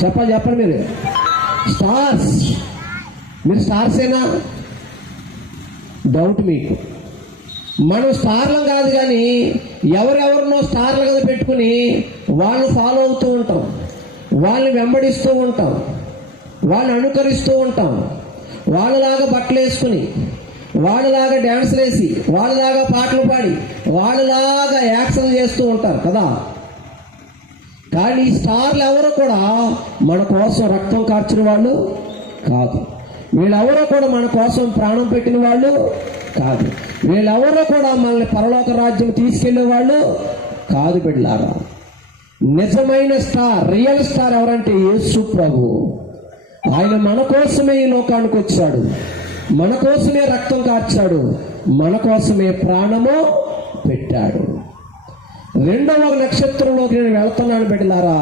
చెప్పండి మీరు. స్టార్స్. మీరు స్టార్సేనా? డౌట్ మీకు. మనం స్టార్లం కాదు, కానీ ఎవరెవరినో స్టార్లు కదా పెట్టుకుని వాళ్ళు ఫాలో అవుతూ ఉంటాం, వాళ్ళని వెంబడిస్తూ ఉంటాం, వాళ్ళని అనుకరిస్తూ ఉంటాం. వాళ్ళలాగా బట్టలు వేసుకుని, వాళ్ళలాగా డ్యాన్సులు వేసి, వాళ్ళలాగా పాటలు పాడి, వాళ్ళలాగా యాక్షన్ చేస్తూ ఉంటారు కదా. కానీ ఈ స్టార్లు ఎవరు కూడా మన కోసం రక్తం కార్చిన వాళ్ళు కాదు. వీళ్ళెవరో కూడా మన కోసం ప్రాణం పెట్టిన వాళ్ళు కాదు. వీళ్ళెవరో కూడా మనల్ని పరలోక రాజ్యం తీసుకెళ్లే వాళ్ళు కాదు బిడ్డలారా. నిజమైన స్టార్, రియల్ స్టార్ ఎవరంటే యేసు ప్రభు. ఆయన మన కోసమే ఈ లోకానికి వచ్చాడు, మన కోసమే రక్తం కార్చాడు, మన కోసమే ప్రాణము పెట్టాడు. రెండవ నక్షత్రంలోకి నేను వెళ్తున్నాను బిడ్డలారా.